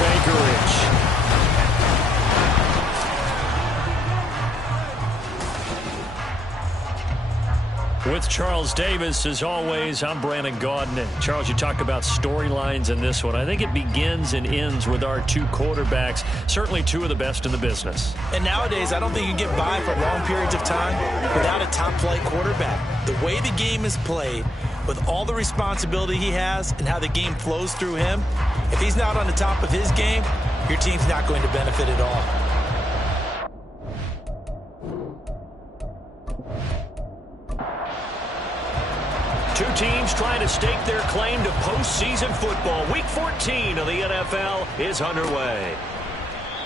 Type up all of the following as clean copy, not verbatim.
Bakerage. With Charles Davis, as always, I'm Brandon Gaudin. And Charles, you talk about storylines in this one. I think it begins and ends with our two quarterbacks, certainly two of the best in the business. And nowadays, I don't think you can get by for long periods of time without a top-flight quarterback. The way the game is played, with all the responsibility he has and how the game flows through him, if he's not on the top of his game, your team's not going to benefit at all. Two teams trying to stake their claim to postseason football. Week 14 of the NFL is underway.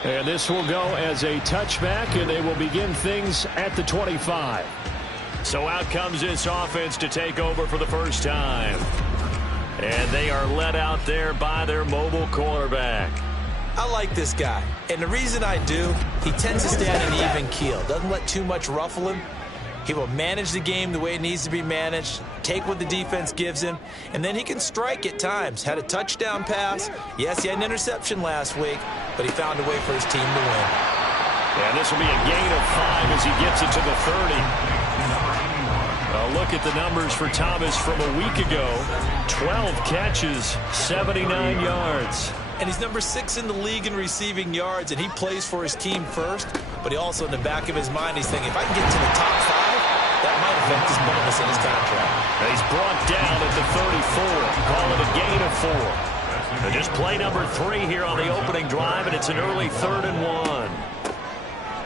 And this will go as a touchback, and they will begin things at the 25. So out comes this offense to take over for the first time. And they are led out there by their mobile quarterback. I like this guy, and the reason I do, he tends to stay on an even keel. Doesn't let too much ruffle him. He will manage the game the way it needs to be managed, take what the defense gives him, and then he can strike at times. Had a touchdown pass. Yes, he had an interception last week, but he found a way for his team to win. And this will be a gain of 5 as he gets it to the 30. A look at the numbers for Thomas from a week ago. 12 catches, 79 yards. And he's number 6 in the league in receiving yards, and he plays for his team first, but he also, in the back of his mind, he's thinking, if I can get to the top 5, that might affect his bonus in his contract. And he's brought down at the 34. Call it a gain of 4. And just play number 3 here on the opening drive, and it's an early 3rd and 1.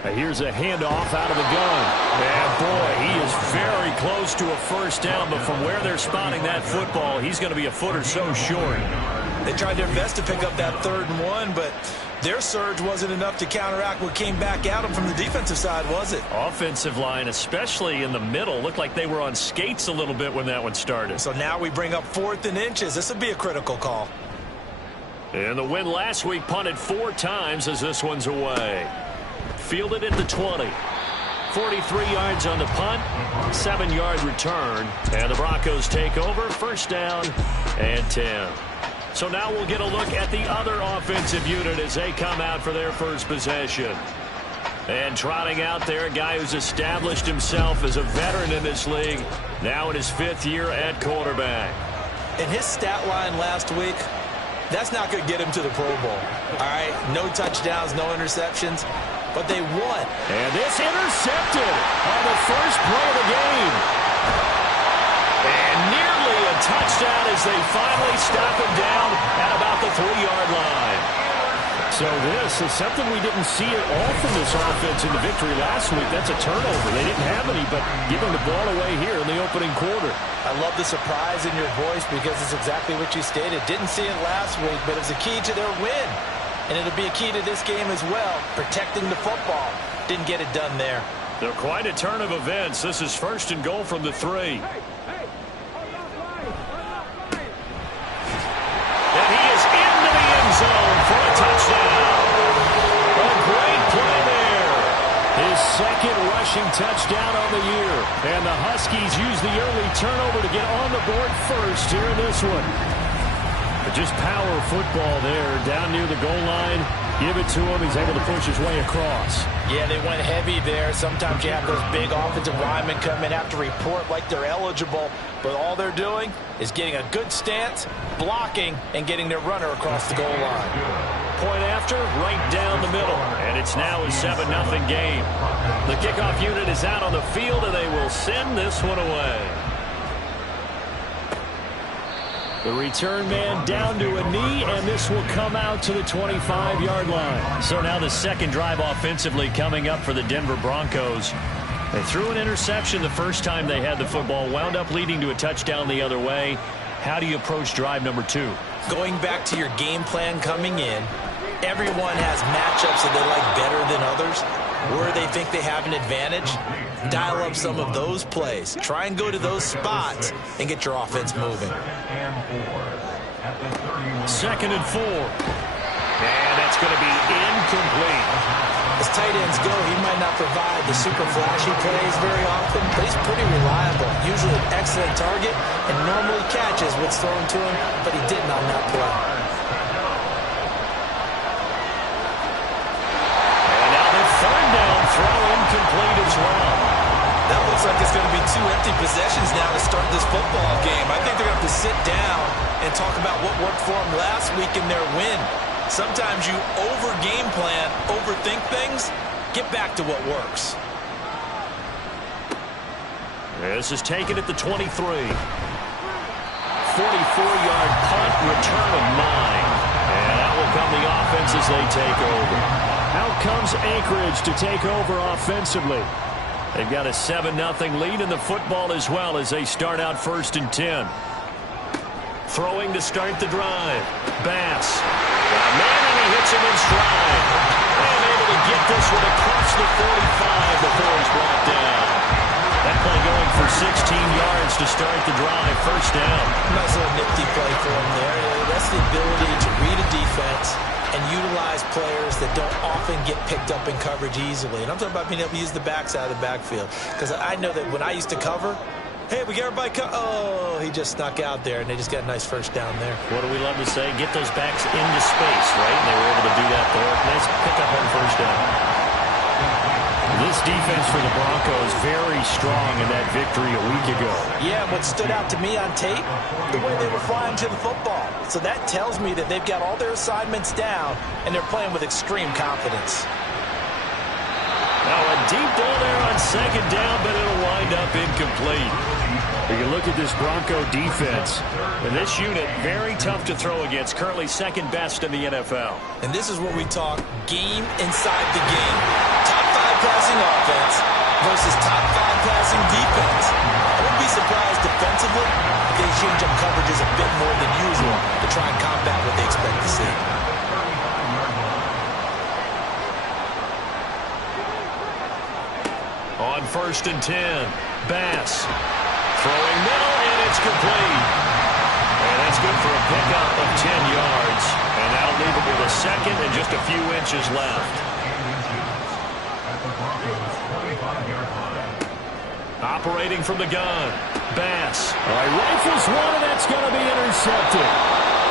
And here's a handoff out of the gun. And boy, he is very close to a first down, but from where they're spotting that football, he's going to be a foot or so short. They tried their best to pick up that 3rd and 1, but their surge wasn't enough to counteract what came back at them from the defensive side, was it? Offensive line, especially in the middle, looked like they were on skates a little bit when that one started. So now we bring up 4th and inches. This would be a critical call. And the win last week punted 4 times as this one's away. Fielded at the 20. 43 yards on the punt, 7-yard return, and the Broncos take over, first down and 10. So now we'll get a look at the other offensive unit as they come out for their first possession. And trotting out there, a guy who's established himself as a veteran in this league, now in his 5th year at quarterback. In his stat line last week, that's not going to get him to the Pro Bowl. All right, no touchdowns, no interceptions, but they won. And this intercepted on the first play of the game. And nearly a touchdown as they finally stop him down at about the 3-yard line. So this is something we didn't see at all from this offense in the victory last week. That's a turnover. They didn't have any, but giving the ball away here in the opening quarter. I love the surprise in your voice because it's exactly what you stated. Didn't see it last week, but it was a key to their win. And it'll be a key to this game as well, protecting the football. Didn't get it done there. They're quite a turn of events. This is 1st and goal from the 3. And he is into the end zone for a touchdown. A great play there. His 2nd rushing touchdown on the year. And the Huskies use the early turnover to get on the board first here in this one. But just power football there down near the goal line. Give it to him. He's able to push his way across. Yeah, they went heavy there. Sometimes you have those big offensive linemen come in, have to report like they're eligible. But all they're doing is getting a good stance, blocking, and getting their runner across the goal line. Point after, right down the middle. And it's now a 7-0 game. The kickoff unit is out on the field, and they will send this one away. The return man down to a knee, and this will come out to the 25-yard line. So now the second drive offensively coming up for the Denver Broncos. They threw an interception the first time they had the football, wound up leading to a touchdown the other way. How do you approach drive number 2? Going back to your game plan coming in, everyone has matchups that they like better than others. Where they think they have an advantage, dial up some of those plays. Try and go to those spots and get your offense moving. 2nd and 4. And that's going to be incomplete. As tight ends go, he might not provide the super flashy plays very often, but he's pretty reliable. Usually an excellent target and normally catches what's thrown to him, but he didn't on that play. talk about what worked for them last week in their win. Sometimes you over-game plan, overthink things. Get back to what works. This is taken at the 23. 44-yard punt, return of 9. And out will come the offense as they take over. Out comes Anchorage to take over offensively. They've got a 7-0 lead in the football as well as they start out 1st and 10. Throwing to start the drive. Bass. Man, and he hits him in stride. And able to get this one across the 45 before he's brought down. That play going for 16 yards to start the drive. 1st down. Nice little nifty play for him there. That's the ability to read a defense and utilize players that don't often get picked up in coverage easily. And I'm talking about being able to use the backside of the backfield. Because I know that when I used to cover, hey, we got everybody oh, he just snuck out there, and they just got a nice 1st down there. What do we love to say? Get those backs into space, right? And they were able to do that there. Nice pickup on 1st down. This defense for the Broncos very strong in that victory a week ago. Yeah, what stood out to me on tape, the way they were flying to the football. So that tells me that they've got all their assignments down, and they're playing with extreme confidence. Now a deep ball there on 2nd down, but it'll wind up incomplete. We can look at this Bronco defense. And this unit, very tough to throw against. Currently 2nd best in the NFL. And this is where we talk game inside the game. Top 5 passing offense versus top 5 passing defense. I wouldn't be surprised defensively if they change up coverages a bit more than usual to try and combat what they expect to see. On 1st and 10, Bass. Throwing middle, and it's complete. And that's good for a pickup of 10 yards. And that'll leave it with a 2nd and just a few inches left. Operating from the gun, Bass. All right, rifles one, and that's going to be intercepted.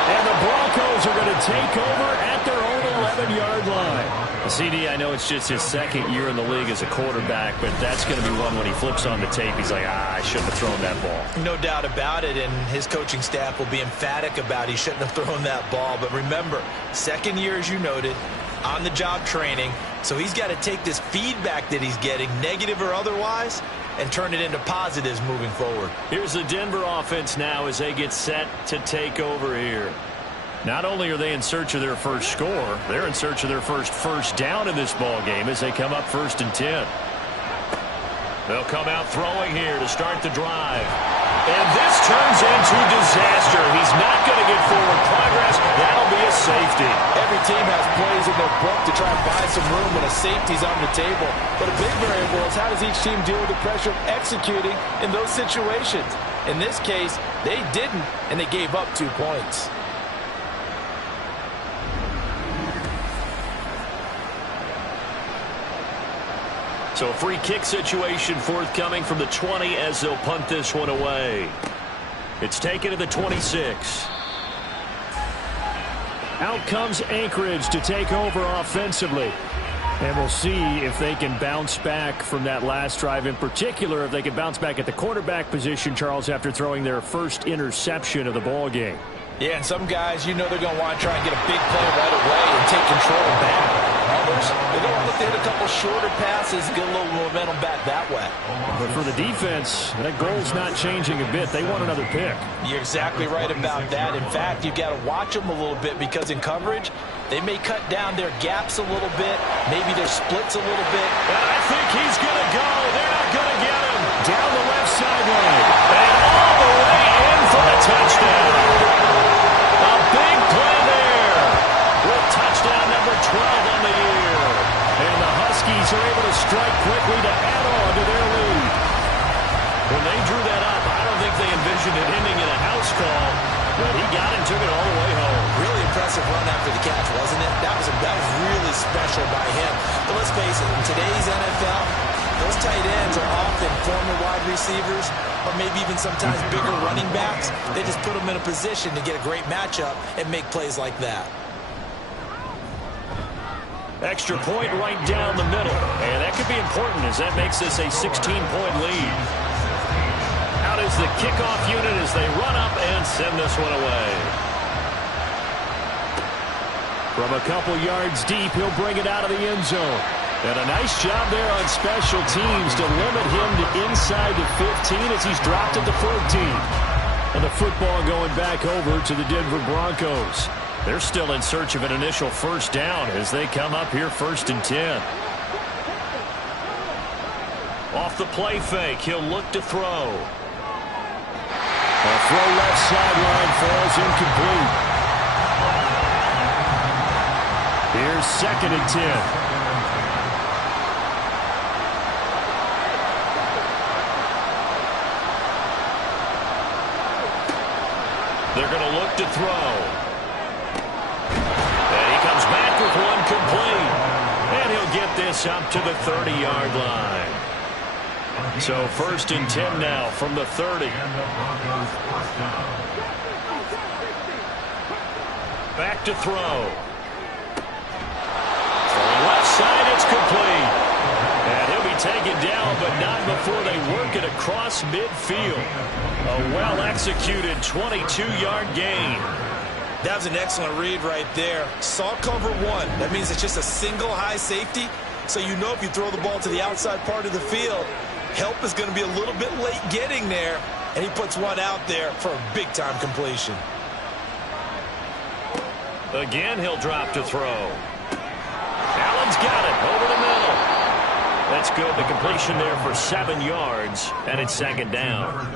And the Broncos are going to take over at their own 11-yard line. CD, I know it's just his 2nd year in the league as a quarterback, but that's going to be one when he flips on the tape. He's like, I shouldn't have thrown that ball. No doubt about it, and his coaching staff will be emphatic about he shouldn't have thrown that ball. But remember, 2nd year, as you noted, on-the-job training, so he's got to take this feedback that he's getting, negative or otherwise, and turn it into positives moving forward. Here's the Denver offense now as they get set to take over here. Not only are they in search of their first score, they're in search of their first down in this ball game as they come up 1st and 10. They'll come out throwing here to start the drive. And this turns into disaster. He's not going to get forward progress. That'll be a safety. Every team has plays in their book to try and buy some room when a safety's on the table. But a big variable is how does each team deal with the pressure of executing in those situations. In this case, they didn't, and they gave up 2 points. So a free kick situation forthcoming from the 20 as they'll punt this one away. It's taken to the 26. Out comes Anchorage to take over offensively. And we'll see if they can bounce back from that last drive. In particular, if they can bounce back at the quarterback position, Charles, after throwing their first interception of the ball game. Yeah, and some guys, you know they're going to want to try and get a big play right away and take control back. Others, they're going to look to hit a couple shorter passes and get a little momentum back that way. But for the defense, that goal's not changing a bit. They want another pick. You're exactly right about that. In fact, you've got to watch them a little bit because in coverage, they may cut down their gaps a little bit, maybe their splits a little bit. And I think he's going to go. They're not going to get him. Down the left sideline. And all the way in for a touchdown. A big play there with touchdown number 12 on the year. And the Huskies are able to strike quickly to add on to their lead. When they drew that up, I don't think they envisioned it ending in a house call, but he got it and took it all the way home. Really impressive run after the catch, wasn't it? That was really special by him. But let's face it, in today's NFL, those tight ends are often former wide receivers or maybe even sometimes bigger running backs. They just put them in a position to get a great matchup and make plays like that. Extra point right down the middle. And that could be important as that makes this a 16-point lead. Out is the kickoff unit as they run up and send this one away. From a couple yards deep, he'll bring it out of the end zone. And a nice job there on special teams to limit him to inside the 15 as he's dropped at the 14. And the football going back over to the Denver Broncos. They're still in search of an initial first down as they come up here 1st and 10. Off the play fake, he'll look to throw. A throw left sideline falls incomplete. Here's 2nd and 10. They're going to look to throw. And he comes back with one complete. And he'll get this up to the 30-yard line. So 1st and 10 now from the 30. Back to throw. From left side, it's complete. And he'll be taken down, but not before they work it across midfield. A well-executed 22-yard gain. That was an excellent read right there. Saw cover one. That means it's just a single high safety. So you know if you throw the ball to the outside part of the field, help is going to be a little bit late getting there. And he puts one out there for a big-time completion. Again, he'll drop to throw. Allen's got it over the middle. That's good. The completion there for 7 yards, and it's 2nd down.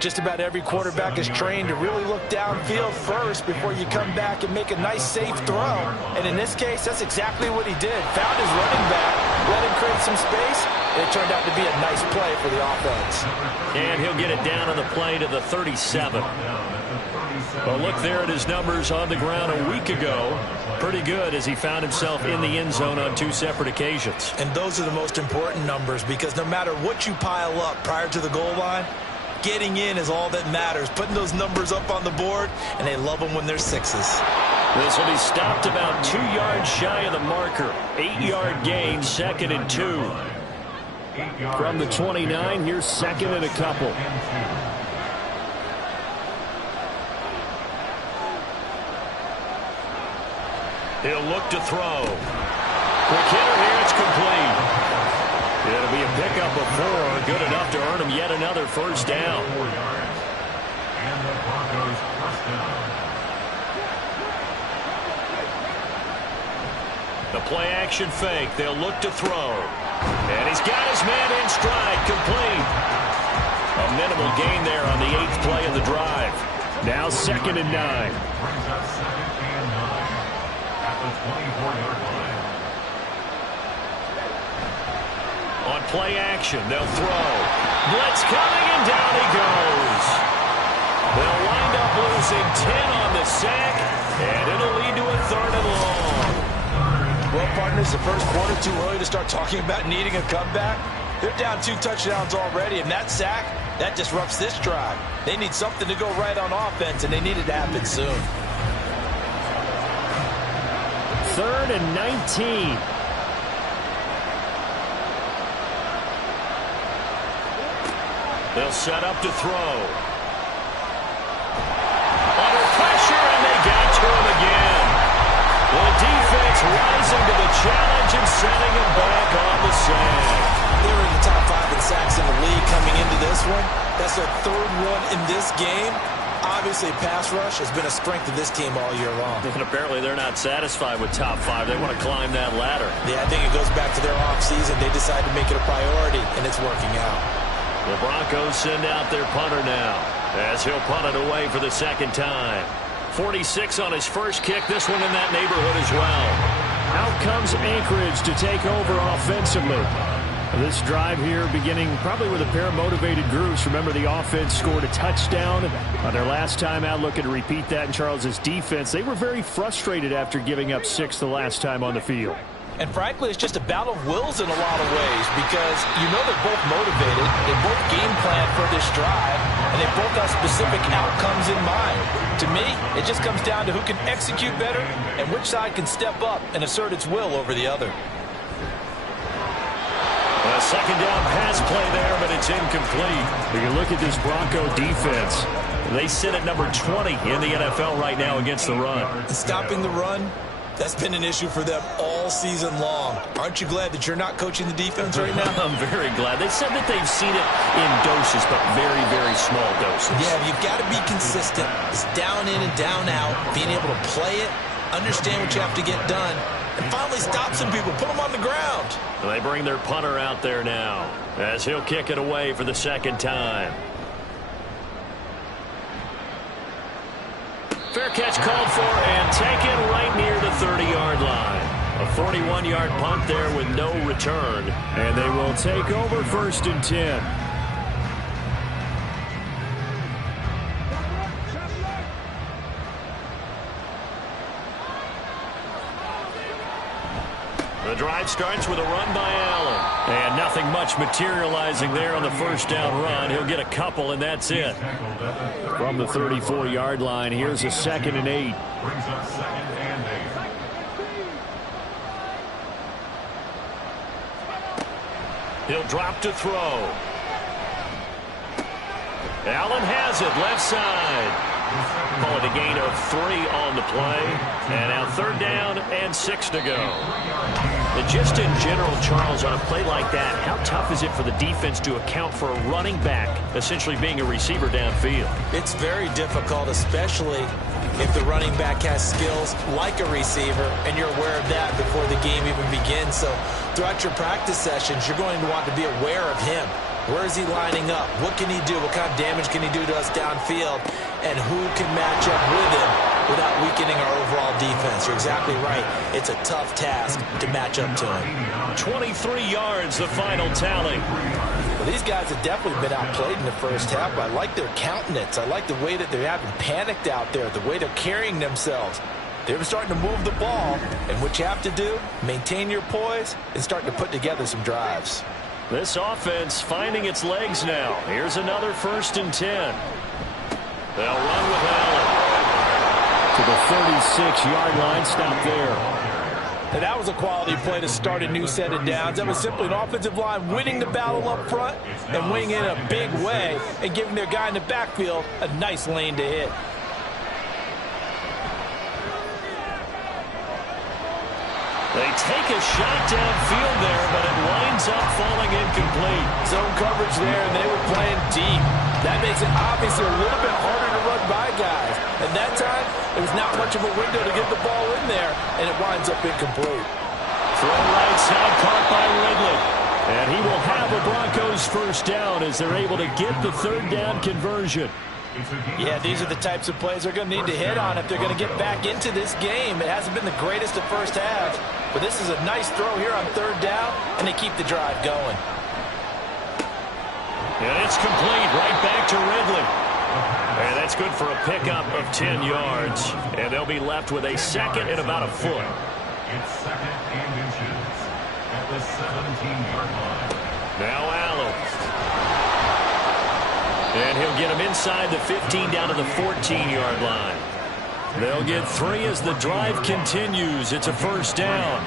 Just about every quarterback is trained to really look downfield first before you come back and make a nice, safe throw. And in this case, that's exactly what he did. Found his running back, let him create some space, and it turned out to be a nice play for the offense. And he'll get it down on the play to the 37. Well, look there at his numbers on the ground a week ago. Pretty good as he found himself in the end zone on 2 separate occasions. And those are the most important numbers because no matter what you pile up prior to the goal line, getting in is all that matters. Putting those numbers up on the board, and they love them when they're 6s. This will be stopped about 2 yards shy of the marker. 8-yard gain, 2nd and 2. From the 29, here's 2nd and a couple. He'll look to throw. Quick hitter here, it's complete. It'll be a pickup of 4, good enough to earn him yet another first down. And the Broncos first down. The play action fake, they'll look to throw. And he's got his man in stride, complete. A minimal gain there on the 8th play of the drive. Now 2nd and 9. Brings up 2nd and 9 at the 24-yard line. On play action, they'll throw. Blitz coming, and down he goes. They'll wind up losing 10 on the sack, and it'll lead to a 3rd and long. Well, partners, the first quarter too early to start talking about needing a comeback. They're down 2 touchdowns already, and that sack, that disrupts this drive. They need something to go right on offense, and they need it to happen soon. 3rd and 19. They'll set up to throw. Under pressure, and they got to him again. The defense rising to the challenge and sending him back on the sack. They were in the top 5 in sacks in the league coming into this one. That's their 3rd one in this game. Obviously, pass rush has been a strength of this team all year long. And apparently they're not satisfied with top 5. They want to climb that ladder. Yeah, I think it goes back to their offseason. They decided to make it a priority, and it's working out. The Broncos send out their punter now as he'll punt it away for the 2nd time. 46 on his first kick, this one in that neighborhood as well. Out comes Anchorage to take over offensively. This drive here beginning probably with a pair of motivated groups. Remember, the offense scored a touchdown on their last time out, looking to repeat that in Charles's defense. They were very frustrated after giving up 6 the last time on the field. And frankly, it's just a battle of wills in a lot of ways because you know they're both motivated, they both game plan for this drive, and they both have specific outcomes in mind. To me, it just comes down to who can execute better and which side can step up and assert its will over the other. A A second down pass play there, but it's incomplete. When you look at this Bronco defense, they sit at number 20 in the NFL right now against the run. Stopping the run, that's been an issue for them all season long. Aren't you glad that you're not coaching the defense right now? I'm very glad. They said that they've seen it in doses, but very, very small doses. Yeah, you've got to be consistent. It's down in and down out, being able to play it, understand what you have to get done, and finally stop some people, put them on the ground. They bring their punter out there now as he'll kick it away for the second time. Fair catch called for and taken right near the 30-yard line. A 41-yard punt there with no return. And they will take over 1st and 10. The drive starts with a run by Allen. And nothing much materializing there on the first down run. He'll get a couple, and that's it. From the 34-yard line, here's a 2nd and 8. Brings up 2nd and 8. He'll drop to throw. Allen has it, left side. Call it a gain of 3 on the play. And now 3rd down and 6 to go. And just in general, Charles, on a play like that, how tough is it for the defense to account for a running back essentially being a receiver downfield? It's very difficult, especially if the running back has skills like a receiver, and you're aware of that before the game even begins. So throughout your practice sessions, you're going to want to be aware of him. Where is he lining up? What can he do? What kind of damage can he do to us downfield? And who can match up with him without weakening our overall defense? You're exactly right. It's a tough task to match up to him. 23 yards, the final tally. Well, these guys have definitely been outplayed in the first half, but I like their countenance. I like the way that they haven't panicked out there, the way they're carrying themselves. They're starting to move the ball, and what you have to do, maintain your poise and start to put together some drives. This offense finding its legs now. Here's another 1st and 10. They'll run with Allen. To the 36-yard line, stop there. And that was a quality play to start a new set of downs. That was simply an offensive line winning the battle up front and winning in a big way and giving their guy in the backfield a nice lane to hit. They take a shot downfield there, but it winds up falling incomplete. Zone coverage there, and they were playing deep. That makes it obviously a little bit harder to run by guys. And that time, there was not much of a window to get the ball in there, and it winds up incomplete. Throw right side, caught by Ridley. And he will have a Broncos 1st down as they're able to get the 3rd down conversion. Yeah, these are the types of plays they're going to need to hit on if they're going to get back into this game. It hasn't been the greatest of first halves, but this is a nice throw here on 3rd down, and they keep the drive going. And it's complete right back to Ridley. And that's good for a pickup of 10 yards. And they'll be left with a 2nd and about a foot. It's 2nd and inches at the 17-yard line. Now Allen. And he'll get him inside the 15 down to the 14-yard line. They'll get 3 as the drive continues. It's a 1st down.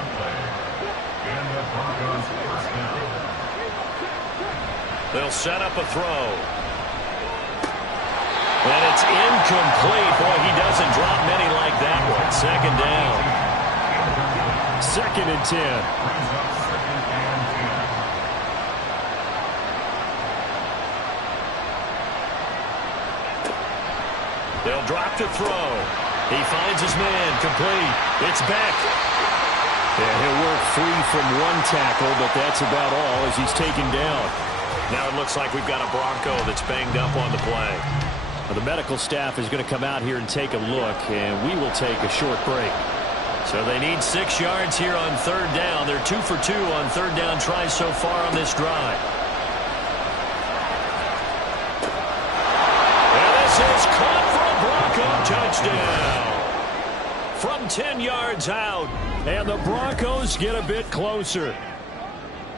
And the Broncos 1st down. They'll set up a throw. And it's incomplete. Boy, he doesn't drop many like that one. 2nd down. 2nd and 10. Brings up 2nd and 10. They'll drop to throw. He finds his man. Complete. It's Beck. And he'll work free from 1 tackle, but that's about all as he's taken down. Now it looks like we've got a Bronco that's banged up on the play. Well, the medical staff is going to come out here and take a look, and we will take a short break. So they need 6 yards here on 3rd down. They're 2 for 2 on 3rd down tries so far on this drive. And this is caught for a Bronco touchdown. From 10 yards out, and the Broncos get a bit closer.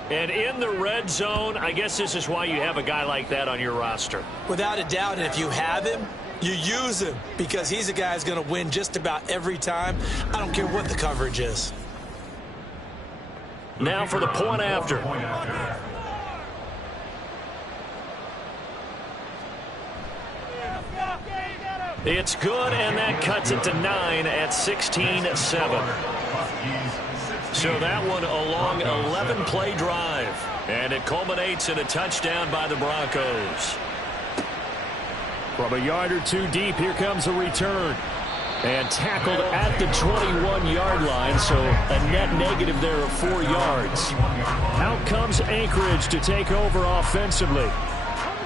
And in the red zone, I guess this is why you have a guy like that on your roster. Without a doubt, and if you have him, you use him because he's a guy who's going to win just about every time. I don't care what the coverage is. Now for the point after. It's good, and that cuts it to 9 at 16-7. So that one a long 11-play drive. And it culminates in a touchdown by the Broncos. From a yard or two deep, here comes a return. And tackled at the 21-yard line, so a net negative there of 4 yards. Out comes Anchorage to take over offensively.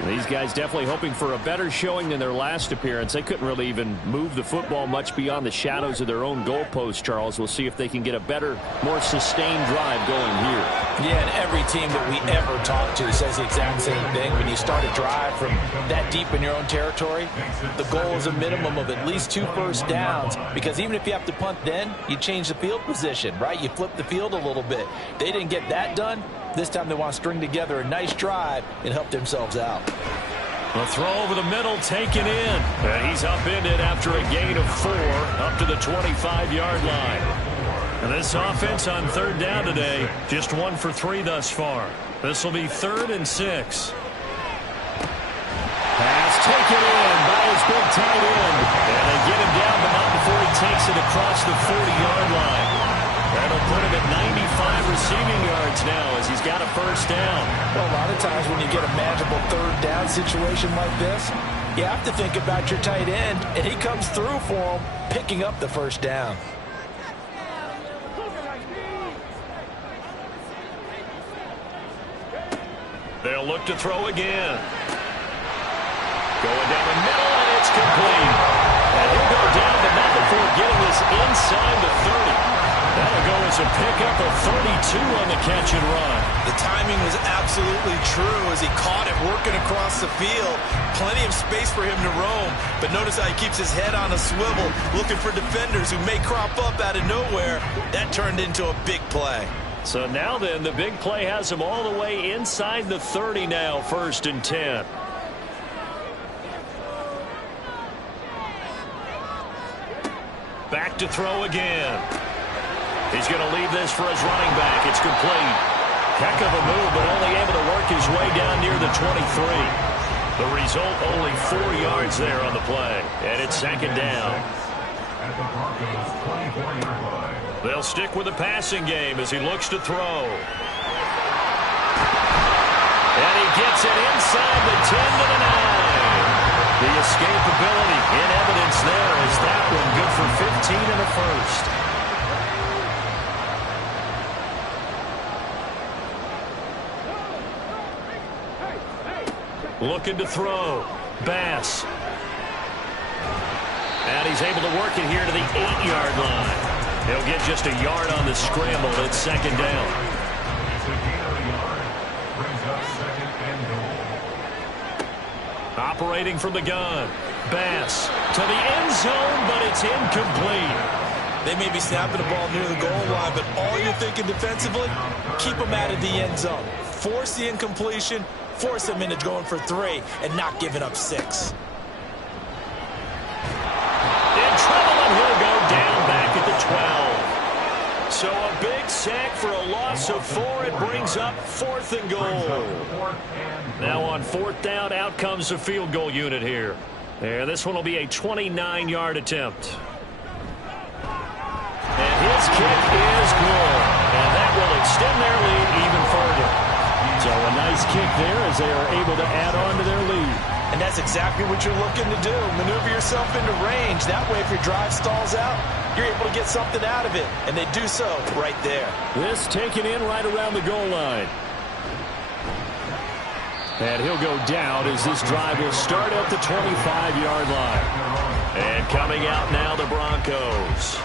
These guys definitely hoping for a better showing than their last appearance. They couldn't really even move the football much beyond the shadows of their own goalpost, Charles. We'll see if they can get a better, more sustained drive going here. Yeah, and every team that we ever talk to says the exact same thing. When you start a drive from that deep in your own territory, the goal is a minimum of at least 2 first downs, because even if you have to punt then, you change the field position, right? You flip the field a little bit. They didn't get that done. This time they want to string together a nice drive and help themselves out. The throw over the middle taken in. And he's upended after a gain of 4 up to the 25-yard line. And this offense on 3rd down today, just 1 for 3 thus far. This will be 3rd and 6. Pass taken in by his big tight end. And they get him down, but not before he takes it across the 40-yard line. That'll put him at 95 receiving yards now as he's got a first down. Well, a lot of times when you get a manageable 3rd down situation like this, you have to think about your tight end, and he comes through for him, picking up the first down. They'll look to throw again. Going down the middle, and it's complete. And he'll go down, but not before getting this inside the 30. That'll go as a pickup of 32 on the catch and run. The timing was absolutely true as he caught it working across the field. Plenty of space for him to roam, but notice how he keeps his head on a swivel, looking for defenders who may crop up out of nowhere. That turned into a big play. So now then, the big play has him all the way inside the 30 now, 1st and 10. Back to throw again. He's going to leave this for his running back. It's complete. Heck of a move, but only able to work his way down near the 23. The result, only 4 yards there on the play. And it's 2nd down. At the Broncos 24-yard line. They'll stick with the passing game as he looks to throw. And he gets it inside the 10 to the 9. The escapability in evidence there as that one good for 15 in the first. Looking to throw. Bass. And he's able to work it here to the 8-yard line. He'll get just a yard on the scramble. It's 2nd down. It's a gain of a yard. Brings up 2nd and goal. Operating from the gun. Bass to the end zone, but it's incomplete. They may be snapping the ball near the goal line, but all you're thinking defensively, keep them out of the end zone. Force the incompletion, force them into going for 3, and not giving up 6. In trouble, and he'll go down back at the 12. So a big sack for a loss of 4. It brings up 4th and goal. Now on 4th down, out comes the field goal unit here. And this one will be a 29-yard attempt. And his kick is good. And that will extend their lead even further. So a nice kick there as they are able to add on to their lead. And that's exactly what you're looking to do. Maneuver yourself into range. That way, if your drive stalls out, you're able to get something out of it. And they do so right there. This taken in right around the goal line. And he'll go down as this drive will start at the 25-yard line. And coming out now, the Broncos.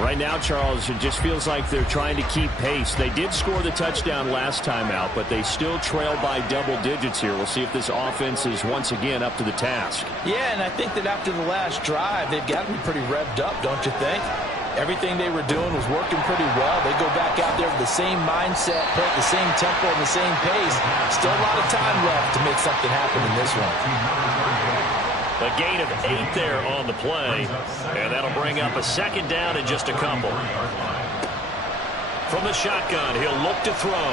Right now, Charles, it just feels like they're trying to keep pace. They did score the touchdown last time out, but they still trail by double digits here. We'll see if this offense is once again up to the task. Yeah, and I think that after the last drive, they've got to be pretty revved up, don't you think? Everything they were doing was working pretty well. They go back out there with the same mindset, play at the same tempo and the same pace. Still a lot of time left to make something happen in this one. A gain of 8 there on the play, and that'll bring up a 2nd down in just a couple. From the shotgun, he'll look to throw.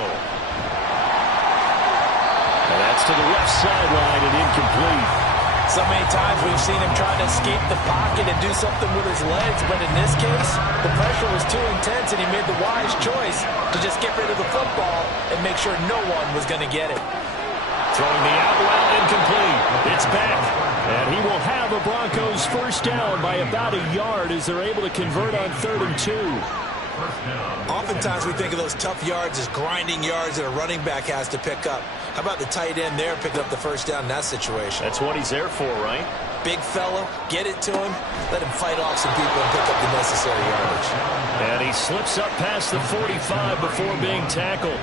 And that's to the left sideline and incomplete. So many times we've seen him trying to escape the pocket and do something with his legs, but in this case, the pressure was too intense and he made the wise choice to just get rid of the football and make sure no one was going to get it. Throwing the out route incomplete. It's back. And he will have a Broncos first down by about a yard as they're able to convert on 3rd and 2. Oftentimes we think of those tough yards as grinding yards that a running back has to pick up. How about the tight end there picking up the first down in that situation? That's what he's there for, right? Big fella, get it to him, let him fight off some people and pick up the necessary yardage. And he slips up past the 45 before being tackled.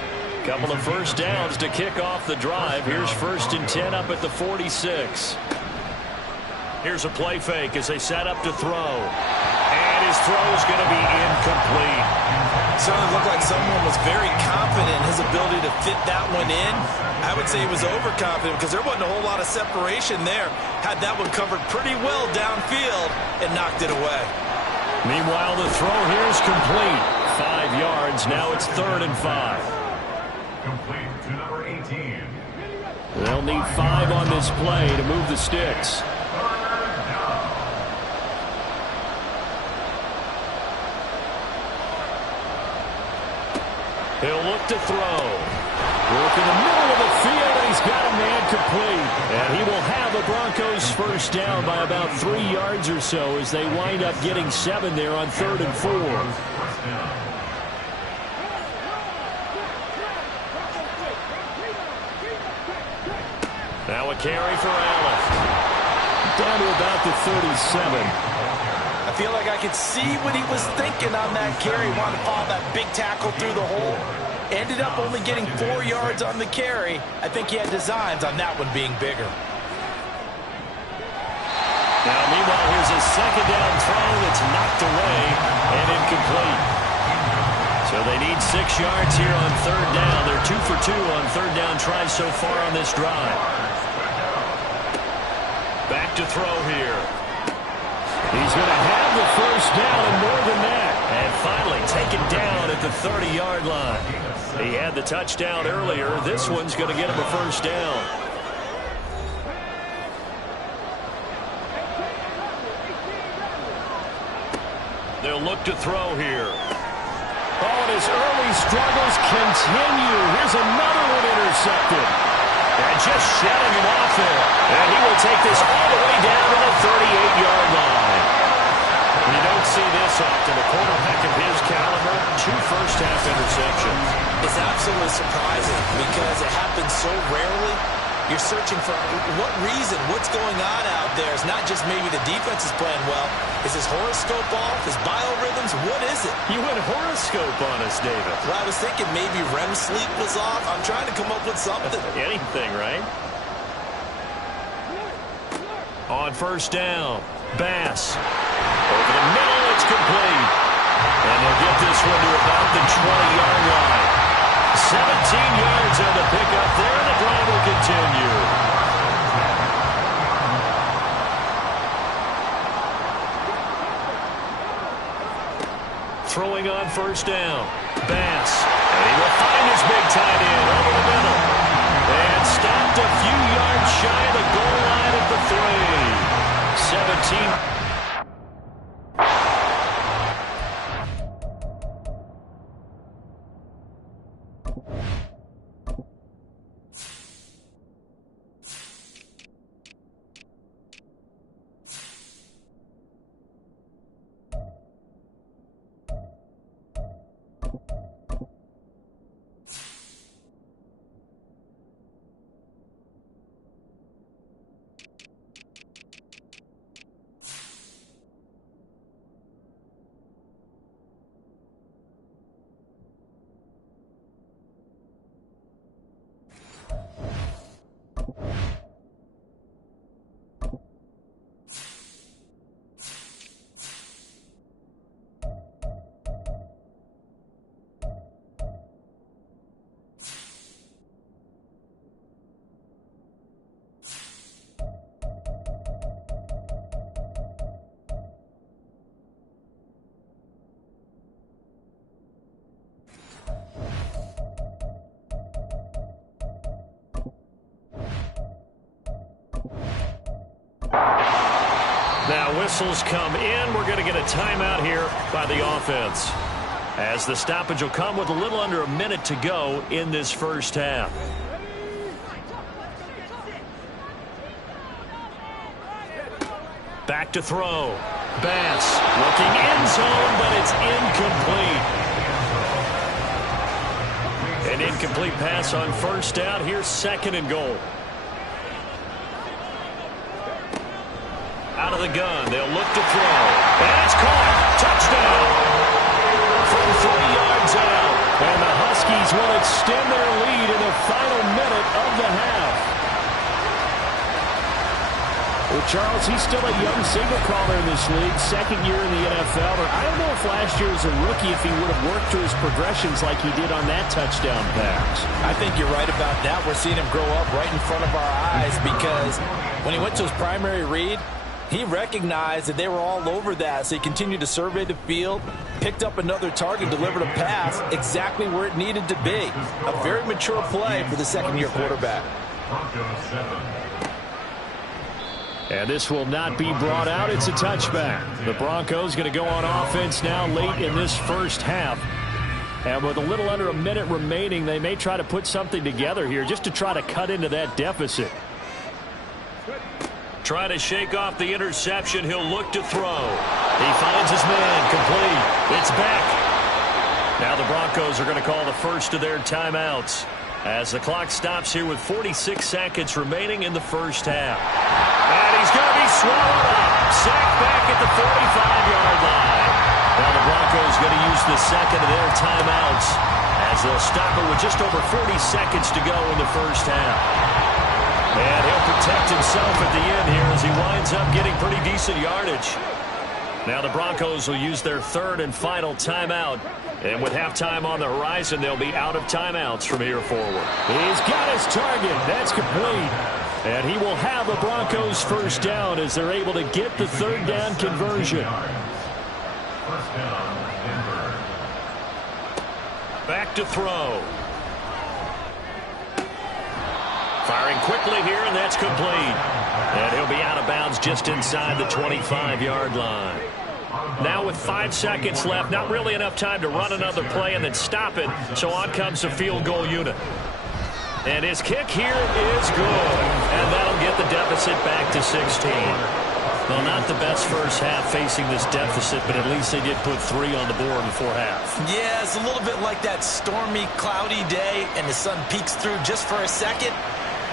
Couple of first downs to kick off the drive. Here's 1st and 10 up at the 46. Here's a play fake as they set up to throw. And his throw is going to be incomplete. Certainly looked like someone was very confident in his ability to fit that one in. I would say he was overconfident because there wasn't a whole lot of separation there. Had that one covered pretty well downfield and knocked it away. Meanwhile, the throw here is complete. 5 yards. Now it's 3rd and 5. Complete to number 18. They'll need 5 on this play to move the sticks. He'll look to throw. Work in the middle of the field, and he's got a man complete. And he will have the Broncos first down by about 3 yards or so as they wind up getting 7 there on 3rd and 4. Now a carry for Allen. Down to about the 37. I feel like I could see what he was thinking on that carry. Wanted to follow that big tackle through the hole. Ended up only getting 4 yards on the carry. I think he had designs on that one being bigger. Now, meanwhile, here's a 2nd down throw that's knocked away and incomplete. So they need 6 yards here on 3rd down. They're 2 for 2 on 3rd down tries so far on this drive. Back to throw here. He's going to have the first down and more than that. And finally taken down at the 30-yard line. He had the touchdown earlier. This one's going to get him a first down. They'll look to throw here. Oh, and his early struggles continue. Here's another one intercepted. And just shutting him off there. And he will take this all the way down to the 38-yard line. You don't see this often. A quarterback of his caliber, 2 first-half interceptions. It's absolutely surprising because it happens so rarely. You're searching for what reason, what's going on out there. It's not just maybe the defense is playing well. Is his horoscope off? His biorhythms? What is it? You went horoscope on us, David. Well, I was thinking maybe REM sleep was off. I'm trying to come up with something. Anything, right? On first down, Bass. Over the middle, it's complete. And they'll get this one to about the 20-yard line. 17 yards on the pickup there, and the drive will continue. Throwing on first down, Bass. And he will find his big tight end over the middle. And stopped a few yards shy of the goal line at the 3. 17. Now whistles come in. We're going to get a timeout here by the offense, as the stoppage will come with a little under a minute to go in this first half. Back to throw. Bass looking end zone, but it's incomplete. An incomplete pass on first down. Here's 2nd and goal. Out of the gun. They'll look to throw. And it's caught. Touchdown. From 3 yards out. And the Huskies will extend their lead in the final minute of the half. Well, Charles, he's still a young signal caller in this league, 2nd year in the NFL. But I don't know if last year as a rookie, if he would have worked through his progressions like he did on that touchdown pass. I think you're right about that. We're seeing him grow up right in front of our eyes, because when he went to his primary read, he recognized that they were all over that, so he continued to survey the field, picked up another target, delivered a pass exactly where it needed to be. A very mature play for the 2nd-year quarterback. And this will not be brought out. It's a touchback. The Broncos going to go on offense now late in this first half. And with a little under a minute remaining, they may try to put something together here just to try to cut into that deficit. Try to shake off the interception. He'll look to throw. He finds his man. Complete. It's back. Now the Broncos are going to call the first of their timeouts as the clock stops here with 46 seconds remaining in the first half. And he's going to be swallowed up. Sacked back at the 45-yard line. Now the Broncos going to use the 2nd of their timeouts as they'll stop it with just over 40 seconds to go in the first half. And he'll protect himself at the end here as he winds up getting pretty decent yardage. Now the Broncos will use their 3rd and final timeout. And with halftime on the horizon, they'll be out of timeouts from here forward. He's got his target. That's complete. And he will have a Broncos first down as they're able to get the 3rd down conversion. First down, Denver. Back to throw. Firing quickly here, and that's complete. And he'll be out of bounds just inside the 25-yard line. Now with 5 seconds left, not really enough time to run another play and then stop it, so on comes the field goal unit. And his kick here is good, and that'll get the deficit back to 16. Well, not the best first half facing this deficit, but at least they did put 3 on the board before half. Yeah, it's a little bit like that stormy, cloudy day, and the sun peeks through just for a second.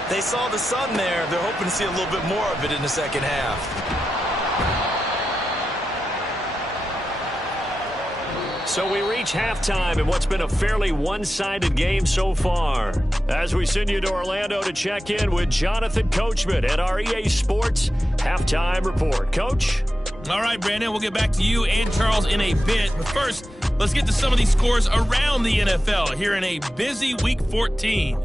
They saw the sun there. They're hoping to see a little bit more of it in the second half. So we reach halftime in what's been a fairly one-sided game so far. As we send you to Orlando to check in with Jonathan Coachman at our EA Sports Halftime Report. Coach? All right, Brandon, we'll get back to you and Charles in a bit. But first, let's get to some of these scores around the NFL here in a busy Week 14.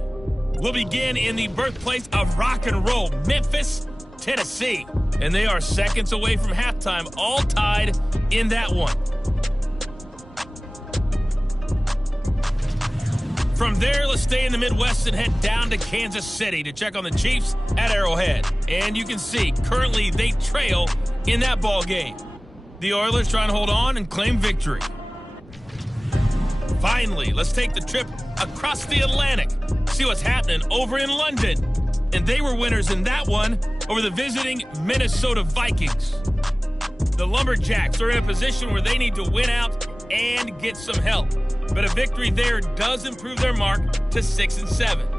We'll begin in the birthplace of rock and roll, Memphis, Tennessee. And they are seconds away from halftime, all tied in that one. From there, let's stay in the Midwest and head down to Kansas City to check on the Chiefs at Arrowhead. And you can see, currently they trail in that ball game. The Oilers trying to hold on and claim victory. Finally, let's take the trip across the Atlantic, see what's happening over in London. And they were winners in that one over the visiting Minnesota Vikings. The Lumberjacks are in a position where they need to win out and get some help. But a victory there does improve their mark to 6-7.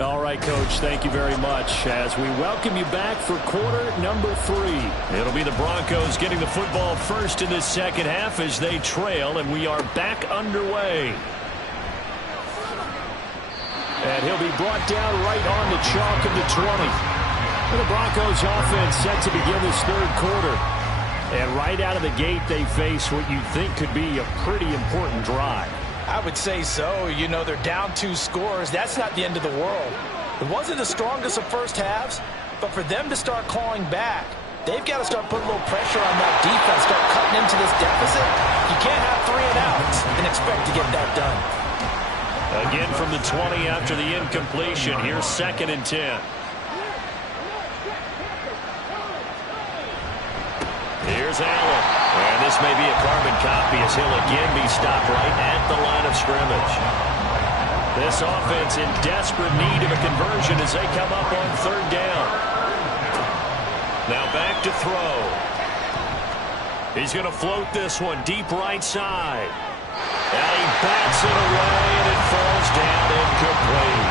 All right, Coach, thank you very much as we welcome you back for quarter number 3. It'll be the Broncos getting the football first in this second half as they trail, and we are back underway. And he'll be brought down right on the chalk of the 20. And the Broncos offense set to begin this 3rd quarter. And right out of the gate, they face what you think could be a pretty important drive. I would say so. You know, they're down 2 scores. That's not the end of the world. It wasn't the strongest of first halves, but for them to start clawing back, they've got to start putting a little pressure on that defense, start cutting into this deficit. You can't have 3 and outs and expect to get that done. Again from the 20 after the incompletion. Here's 2nd and 10. Here's Allen. And this may be a carbon copy as he'll again be stopped right at the line of scrimmage. This offense in desperate need of a conversion as they come up on 3rd down. Now back to throw. He's going to float this one deep right side. And he bats it away, and it falls down incomplete.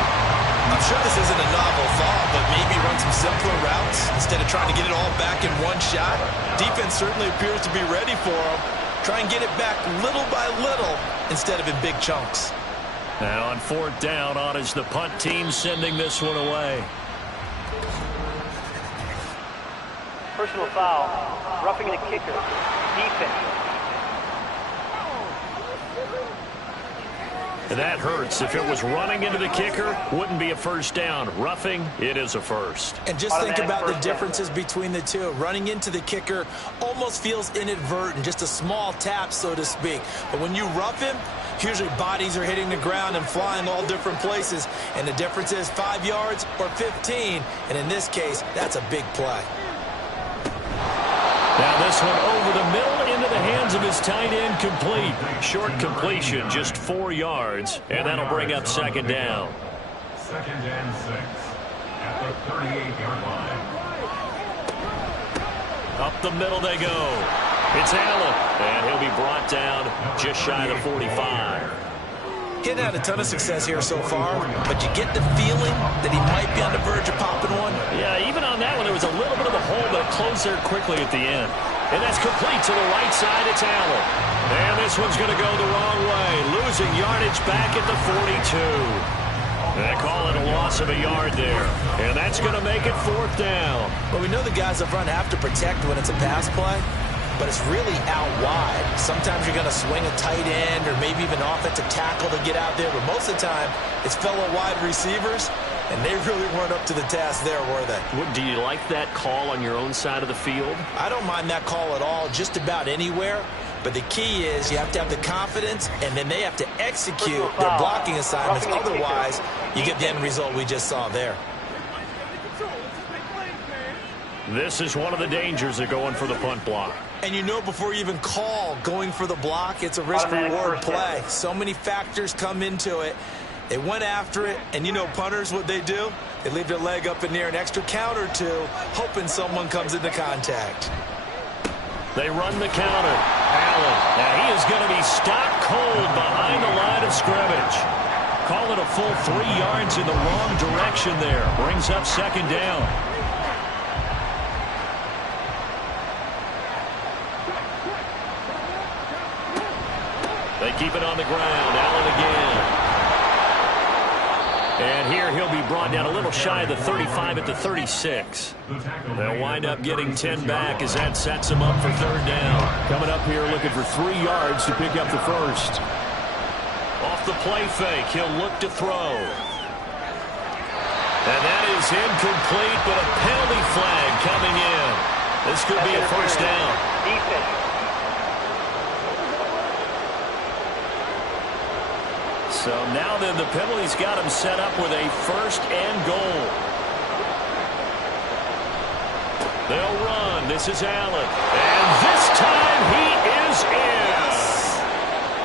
I'm sure this isn't a novel thought, but maybe run some simpler routes instead of trying to get it all back in one shot. Defense certainly appears to be ready for him. Try and get it back little by little instead of in big chunks. Now on 4th down, on is the punt team sending this one away. Personal foul, roughing the kicker, defense. That hurts. If it was running into the kicker, wouldn't be a first down. Roughing, it is a first. And just think about the differences between the two. Running into the kicker almost feels inadvertent, just a small tap, so to speak. But when you rough him, usually bodies are hitting the ground and flying all different places. And the difference is 5 yards or 15. And in this case, that's a big play. Now this one over the middle into the hands of his tight end, complete. Short completion, just 4 yards, and that'll bring up 2nd down. 2nd and 6 at the 38-yard line. Up the middle they go. It's Allen, and he'll be brought down just shy of 45. He hadn't had a ton of success here so far, but you get the feeling that he might be on the verge of popping one. Yeah, even on that one, there was a little bit of a hole, but it closed there quickly at the end. And that's complete to the right side. It's Allen. And this one's going to go the wrong way. Losing yardage back at the 42. They call it a loss of a yard there. And that's going to make it 4th down. Well, we know the guys up front have to protect when it's a pass play, but it's really out wide. Sometimes you're going to swing a tight end or maybe even offensive tackle to get out there, but most of the time it's fellow wide receivers, and they really weren't up to the task there, were they? Do you like that call on your own side of the field? I don't mind that call at all, just about anywhere. But the key is you have to have the confidence, and then they have to execute their blocking assignments. Otherwise, you get the end result we just saw there. This is one of the dangers of going for the punt block. And you know before you even call going for the block, it's a risk-reward play. So many factors come into it. They went after it, and you know punters, what they do? They leave their leg up in the air an extra count or two, hoping someone comes into contact. They run the counter. Allen. Now he is going to be stopped cold behind the line of scrimmage. Call it a full 3 yards in the wrong direction there. Brings up 2nd down. They keep it on the ground. Allen again. And here he'll be brought down a little shy of the 35 at the 36. They'll wind up getting 10 back as that sets them up for 3rd down. Coming up here looking for 3 yards to pick up the first. Off the play fake, he'll look to throw. And that is incomplete, but a penalty flag coming in. This could be a first down. Defense. So now then the penalty's got him set up with a 1st and goal. They'll run. This is Allen. And this time he is in.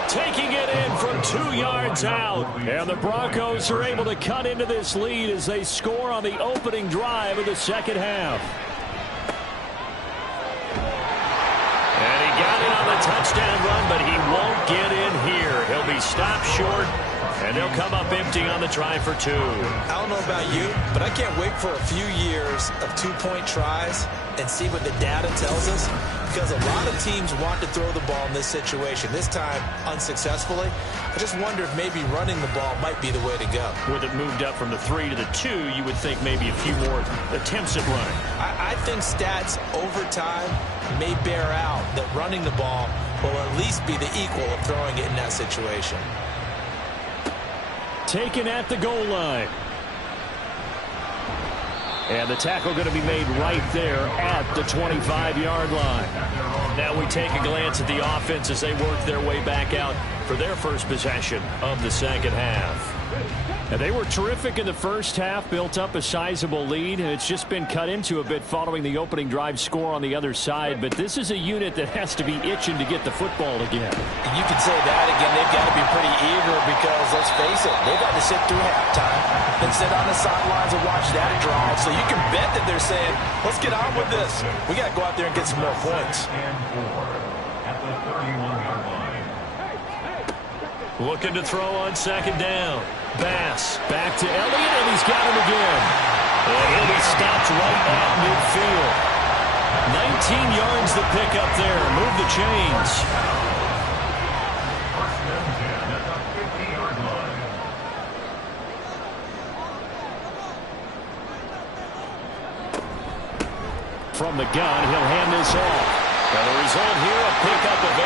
Taking it in from 2 yards out. And the Broncos are able to cut into this lead as they score on the opening drive of the 2nd half. And he got it on the touchdown run, but he won't get in here. He'll be stopped short, and they'll come up empty on the try for 2. I don't know about you, but I can't wait for a few years of 2-point tries and see what the data tells us, because a lot of teams want to throw the ball in this situation. This time, unsuccessfully. I just wonder if maybe running the ball might be the way to go. With it moved up from the 3 to the 2, you would think maybe a few more attempts at running. I think stats over time may bear out that running the ball will at least be the equal of throwing it in that situation. Taken at the goal line. And the tackle going to be made right there at the 25-yard line. Now we take a glance at the offense as they work their way back out for their first possession of the second half. And they were terrific in the first half, built up a sizable lead, and it's just been cut into a bit following the opening drive score on the other side. But this is a unit that has to be itching to get the football again. And you can say that again. They've got to be pretty eager because, let's face it, they've got to sit through halftime and sit on the sidelines and watch that drive. So you can bet that they're saying, let's get on with this. We got to go out there and get some more points. At the 31-yard line. Looking to throw on second down. Bass back to Elliott, and he's got him again. And he'll be stopped right at midfield. 19 yards to pick up there. Move the chains. First and 10 at the 50-yard line. From the gun, he'll hand this off. And the result here, a pickup of 8.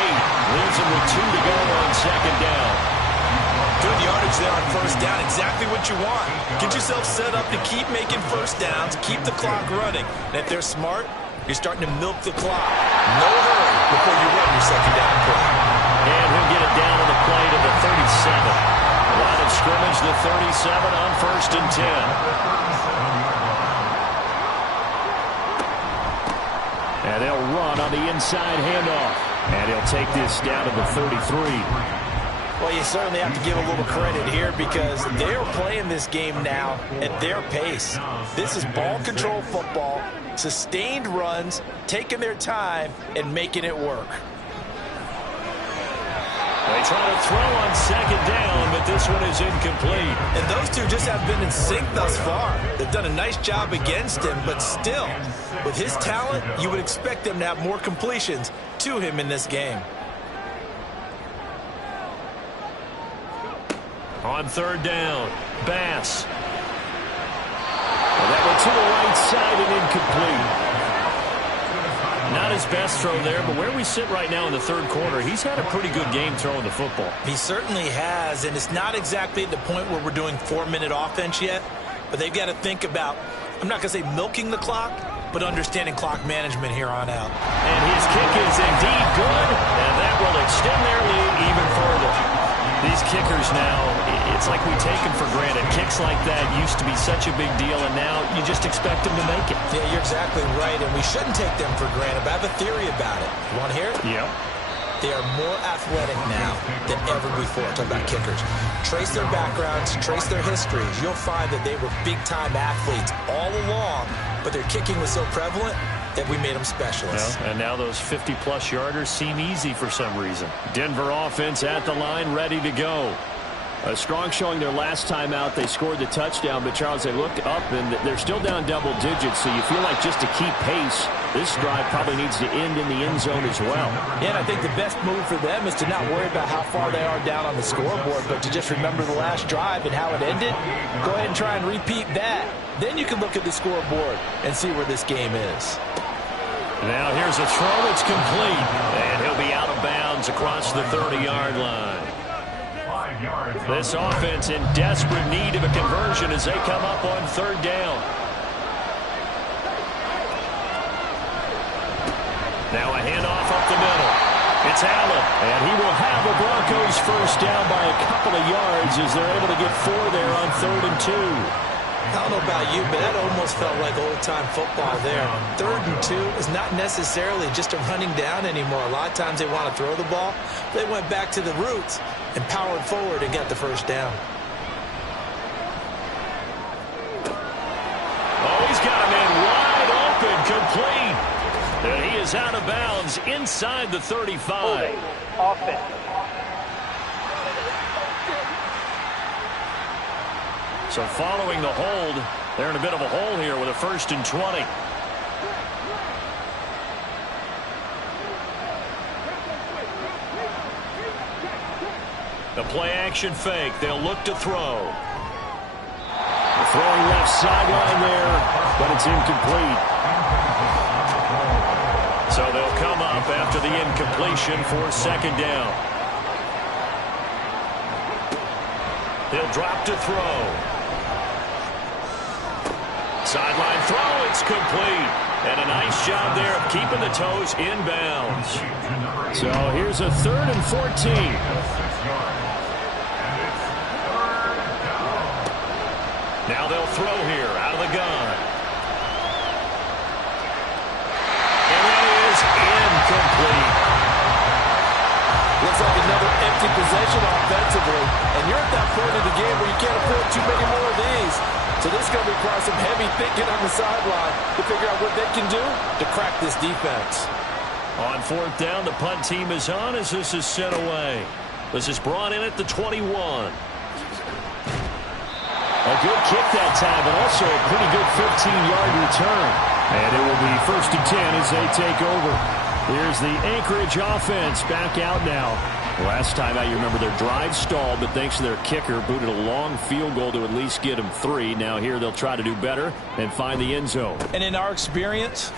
Leaves him with 2 to go on second down. Good yardage there on first down. Exactly what you want. Get yourself set up to keep making first downs, keep the clock running. And if they're smart, you're starting to milk the clock. No hurry before you run your second down play. And he'll get it down on the play to the 37. Line of scrimmage, the 37 on first and 10. And they'll run on the inside handoff. And he'll take this down to the 33. Well, you certainly have to give a little credit here because they're playing this game now at their pace. This is ball control football, sustained runs, taking their time, and making it work. They try to throw on second down, but this one is incomplete. And those two just have been in sync thus far. They've done a nice job against him, but still, with his talent, you would expect them to have more completions to him in this game. On third down, Bass. And that one to the right side and incomplete. Not his best throw there, but where we sit right now in the third quarter, he's had a pretty good game throwing the football. He certainly has, and it's not exactly at the point where we're doing 4-minute offense yet, but they've got to think about, I'm not going to say milking the clock, but understanding clock management here on out. And his kick is indeed good, and that will extend their lead even further. These kickers now, it's like we take them for granted. Kicks like that used to be such a big deal, and now you just expect them to make it. Yeah, you're exactly right, and we shouldn't take them for granted, but I have a theory about it. You want to hear it? Yep. They are more athletic now than ever before. Talk about kickers. Trace their backgrounds, trace their histories. You'll find that they were big-time athletes all along, but their kicking was so prevalent that we made them specialists. Well, and now those 50-plus yarders seem easy for some reason. Denver offense at the line, ready to go. A strong showing their last time out. They scored the touchdown, but Charles, they looked up, and they're still down double digits, so you feel like just to keep pace, this drive probably needs to end in the end zone as well. Yeah, and I think the best move for them is to not worry about how far they are down on the scoreboard, but to just remember the last drive and how it ended. Go ahead and try and repeat that. Then you can look at the scoreboard and see where this game is. Now here's a throw. It's complete. And he'll be out of bounds across the 30-yard line. 5 yards. This offense in desperate need of a conversion as they come up on third down. Now a handoff up the middle. It's Allen. And he will have the Broncos first down by a couple of yards as they're able to get 4 there on 3rd and 2. I don't know about you, but that almost felt like old-time football there. 3rd and 2 is not necessarily just a running down anymore. A lot of times they want to throw the ball. They went back to the roots and powered forward and got the first down. Oh, he's got a man wide open, complete. And he is out of bounds inside the 35. Offense. So following the hold, they're in a bit of a hole here with a 1st and 20. The play action fake. They'll look to throw. The throwing left sideline there, but it's incomplete. So they'll come up after the incompletion for 2nd down. They'll drop to throw. Sideline throw, it's complete. And a nice job there of keeping the toes inbounds. So here's a 3rd and 14. Now they'll throw here out of the gun. And that is incomplete. Looks like another empty possession offensively. And you're at that point of the game where you can't afford too many more of these. So this is going to require some heavy thinking on the sideline to figure out what they can do to crack this defense. On 4th down, the punt team is on as this is sent away. This is brought in at the 21. A good kick that time, but also a pretty good 15-yard return. And it will be 1st and 10 as they take over. Here's the Anchorage offense back out now. Last time out, you remember their drive stalled, but thanks to their kicker, booted a long field goal to at least get them 3. Now here they'll try to do better and find the end zone. And in our experience,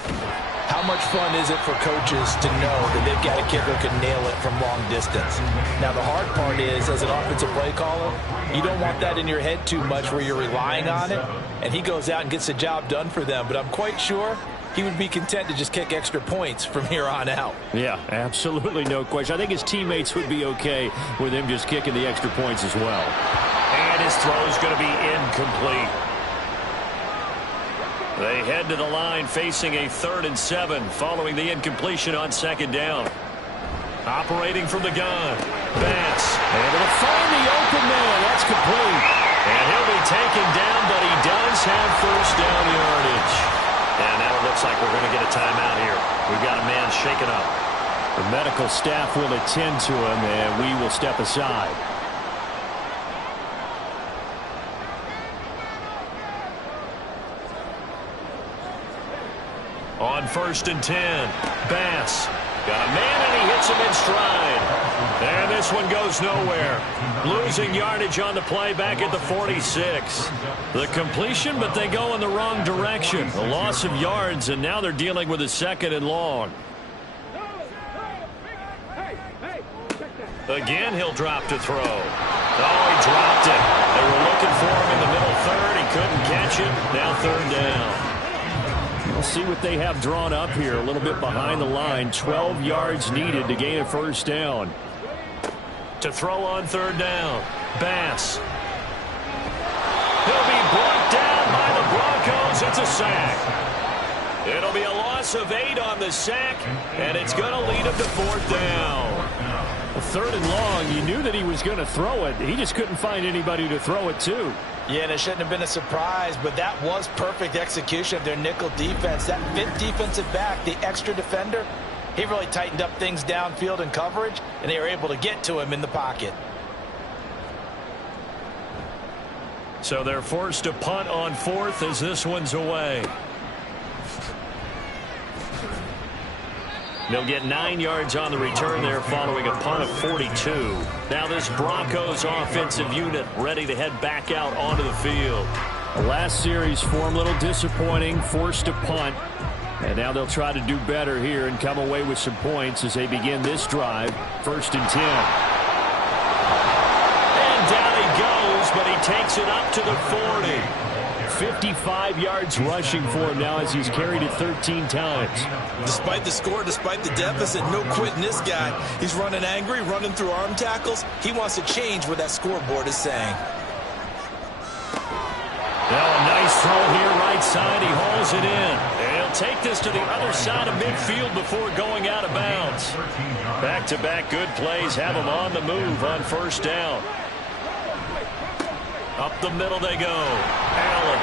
how much fun is it for coaches to know that they've got a kicker who can nail it from long distance? Now, the hard part is, as an offensive play caller, you don't want that in your head too much where you're relying on it, and he goes out and gets the job done for them. But I'm quite sure he would be content to just kick extra points from here on out. Yeah, absolutely no question. I think his teammates would be okay with him just kicking the extra points as well. And his throw is going to be incomplete. They head to the line facing a 3rd and 7 following the incompletion on 2nd down. Operating from the gun. Batts able to find the open man. That's complete. And he'll be taken down, but he does have 1st down yardage. And now it looks like we're going to get a timeout here. We've got a man shaken up. The medical staff will attend to him, and we will step aside. On 1st and 10, Bass got a man, and he hits him in stride. And this one goes nowhere. Losing yardage on the play back at the 46. The completion, but they go in the wrong direction. A loss of yards, and now they're dealing with a 2nd and long. Again, he'll drop to throw. Oh, he dropped it. They were looking for him in the middle 3rd. He couldn't catch it. Now 3rd down. We'll see what they have drawn up here. A little bit behind the line. 12 yards needed to gain a 1st down. To throw on 3rd down. Bass. He'll be brought down by the Broncos. It's a sack. It'll be a loss of 8 on the sack, and it's going to lead him to 4th down. A 3rd and long. You knew that he was going to throw it. He just couldn't find anybody to throw it to. Yeah, and it shouldn't have been a surprise, but that was perfect execution of their nickel defense. That 5th defensive back, the extra defender, he really tightened up things downfield in coverage, and they were able to get to him in the pocket. So they're forced to punt on 4th as this one's away. They'll get 9 yards on the return there following a punt of 42. Now this Broncos offensive unit ready to head back out onto the field. The last series form a little disappointing, forced to punt. And now they'll try to do better here and come away with some points as they begin this drive. 1st and 10. And down he goes, but he takes it up to the 40. 55 yards rushing for him now as he's carried it 13 times. Despite the score, despite the deficit, no quitting this guy. He's running angry, running through arm tackles. He wants to change what that scoreboard is saying. Now a nice throw here right side. He hauls it in. And he'll take this to the other side of midfield before going out of bounds. Back-to-back good plays have him on the move on 1st down. Up the middle they go. Allen.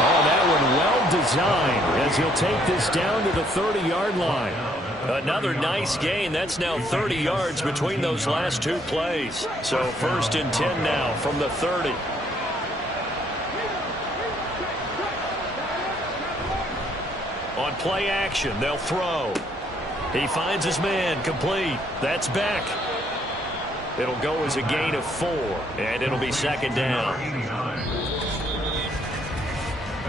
Oh, that one well designed as he'll take this down to the 30-yard line. Another nice gain. That's now 30 yards between those last 2 plays. So 1st and 10 now from the 30. On play action, they'll throw. He finds his man, complete. That's back. It'll go as a gain of 4, and it'll be 2nd down.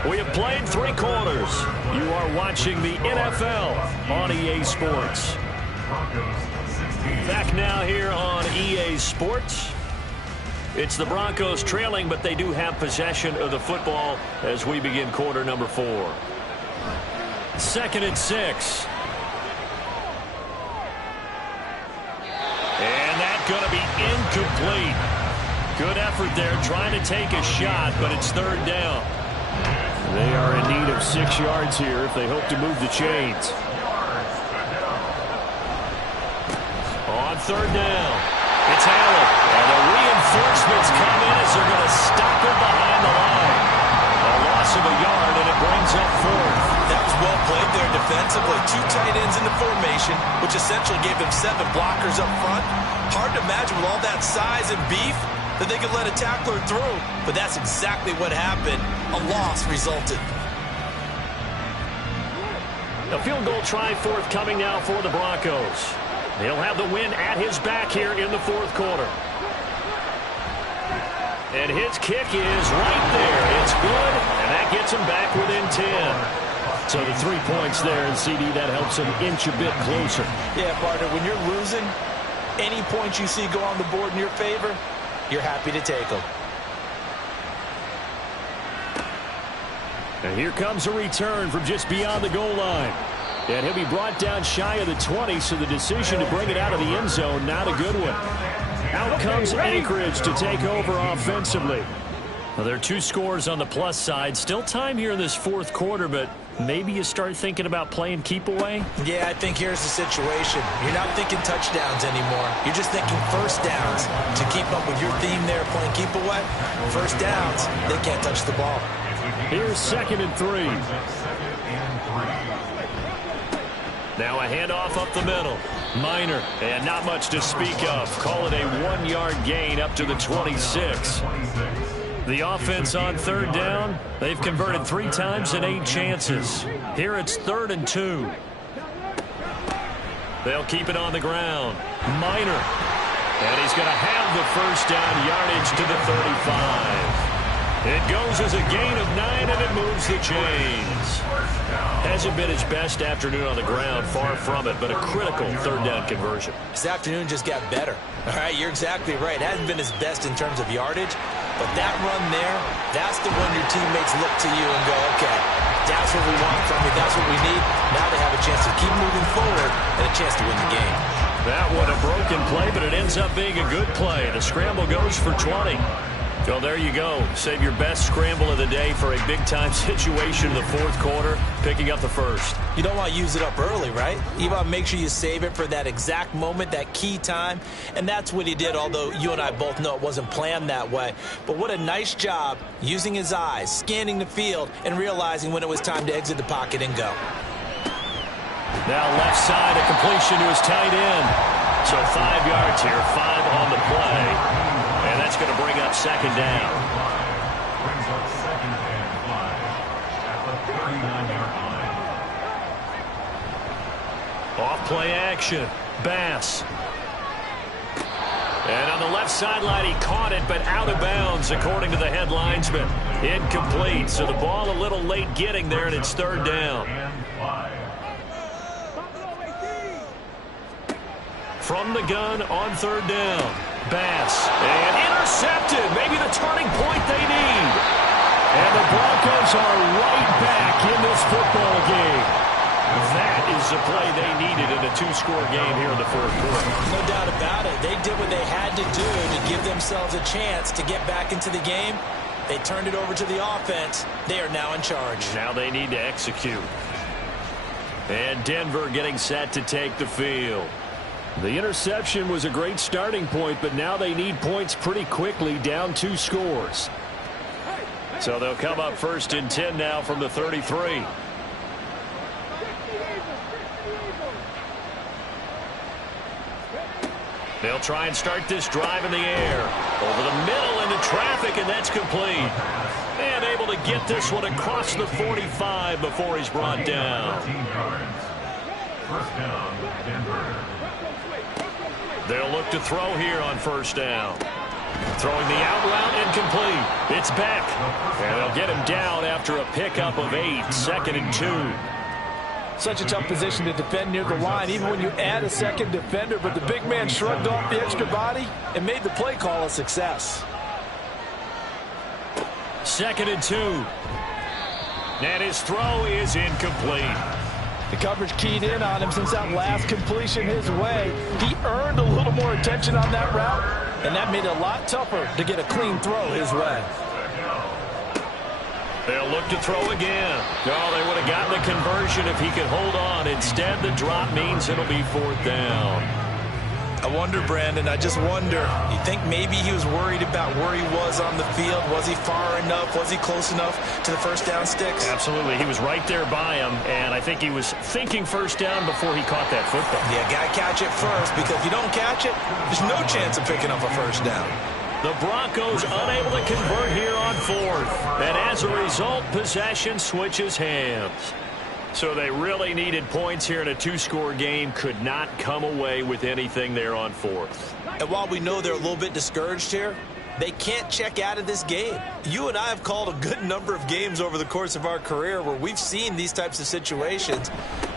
We have played 3 quarters. You are watching the NFL on EA Sports. Back now here on EA Sports. It's the Broncos trailing, but they do have possession of the football as we begin quarter number 4. 2nd and 6. And that's going to be incomplete. Good effort there trying to take a shot, but it's 3rd down. They are in need of 6 yards here if they hope to move the chains. On 3rd down, it's Allen. And the reinforcements come in as they're going to stop him behind the line. A loss of a yard, and it brings up 4th. That was well played there defensively. 2 tight ends in the formation, which essentially gave them 7 blockers up front. Hard to imagine with all that size and beef that they could let a tackler through. But that's exactly what happened. A loss resulted. A field goal try forthcoming now for the Broncos. He'll have the win at his back here in the 4th quarter. And his kick is right there. It's good, and that gets him back within 10. So the 3 points there, and CD, that helps him inch a bit closer. Yeah, partner, when you're losing, any points you see go on the board in your favor, you're happy to take them. And here comes a return from just beyond the goal line. And he'll be brought down shy of the 20, so the decision to bring it out of the end zone, not a good one. Out comes Anchorage to take over offensively. Well, there are 2 scores on the plus side. Still time here in this 4th quarter, but maybe you start thinking about playing keep away? Yeah, I think here's the situation. You're not thinking touchdowns anymore. You're just thinking first downs. To keep up with your theme there, playing keep away, first downs, they can't touch the ball. Here's 2nd and 3. Now a handoff up the middle. Minor, and not much to speak of. Call it a 1-yard gain up to the 26. The offense on 3rd down, they've converted 3 times in 8 chances. Here it's 3rd and 2. They'll keep it on the ground. Minor, and he's going to have the first down yardage to the 35. It goes as a gain of 9, and it moves the chains. Hasn't been his best afternoon on the ground, far from it, but a critical 3rd down conversion. His afternoon just got better. All right, you're exactly right. It hasn't been his best in terms of yardage, but that run there, that's the one your teammates look to you and go, okay, that's what we want from you. That's what we need. Now they have a chance to keep moving forward and a chance to win the game. That one a broken play, but it ends up being a good play. The scramble goes for 20. Well, there you go. Save your best scramble of the day for a big-time situation in the 4th quarter, picking up the first. You don't want to use it up early, right? You want to make sure you save it for that exact moment, that key time, and that's what he did, although you and I both know it wasn't planned that way. But what a nice job using his eyes, scanning the field, and realizing when it was time to exit the pocket and go. Now left side, a completion to his tight end. So 5 yards here, 5 on the play. And that's going to bring up 2nd down. Brings up 2nd and 5 at the 39-yard line. Off play action. Bass. And on the left sideline, he caught it, but out of bounds, according to the head linesman. Incomplete. So the ball a little late getting there, and it's 3rd down. From the gun on 3rd down. Bass. And intercepted. Maybe the turning point they need. And the Broncos are right back in this football game. That is the play they needed in a 2-score game here in the 4th quarter. No doubt about it. They did what they had to do to give themselves a chance to get back into the game. They turned it over to the offense. They are now in charge. Now they need to execute. And Denver getting set to take the field. The interception was a great starting point, but now they need points pretty quickly, down 2 scores. So they'll come up 1st and 10 now from the 33. They'll try and start this drive in the air. Over the middle into traffic, and that's complete. And able to get this one across the 45 before he's brought down. 13 yards. First down, Denver. They'll look to throw here on 1st down. Throwing the out route incomplete. It's Beck. And they'll get him down after a pickup of 8. 2nd and 2. Such a tough position to defend near the line, even when you add a second defender. But the big man shrugged off the extra body and made the play call a success. 2nd and 2. And his throw is incomplete. The coverage keyed in on him since that last completion his way. He earned a little more attention on that route, and that made it a lot tougher to get a clean throw his way. They'll look to throw again. Oh, they would have gotten the conversion if he could hold on. Instead, the drop means it'll be 4th down. I wonder, Brandon, I just wonder, you think maybe he was worried about where he was on the field? Was he far enough? Was he close enough to the first down sticks? Absolutely. He was right there by him, and I think he was thinking first down before he caught that football. Yeah, got to catch it first, because if you don't catch it, there's no chance of picking up a first down. The Broncos unable to convert here on 4th, and as a result, possession switches hands. So they really needed points here in a 2-score game. Could not come away with anything there on 4th. And while we know they're a little bit discouraged here, they can't check out of this game. You and I have called a good number of games over the course of our career where we've seen these types of situations.